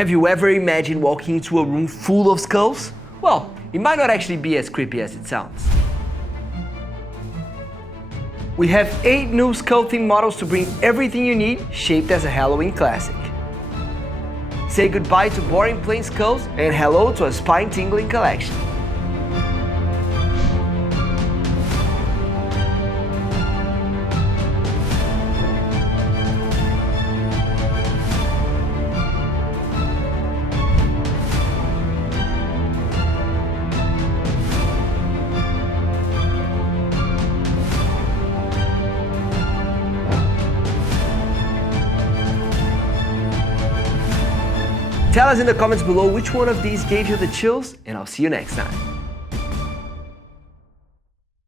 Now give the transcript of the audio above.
Have you ever imagined walking into a room full of skulls? Well, it might not actually be as creepy as it sounds. We have 8 new skull-themed models to bring everything you need, shaped as a Halloween classic. Say goodbye to boring plain skulls and hello to a spine-tingling collection. Tell us in the comments below which one of these gave you the chills, and I'll see you next time.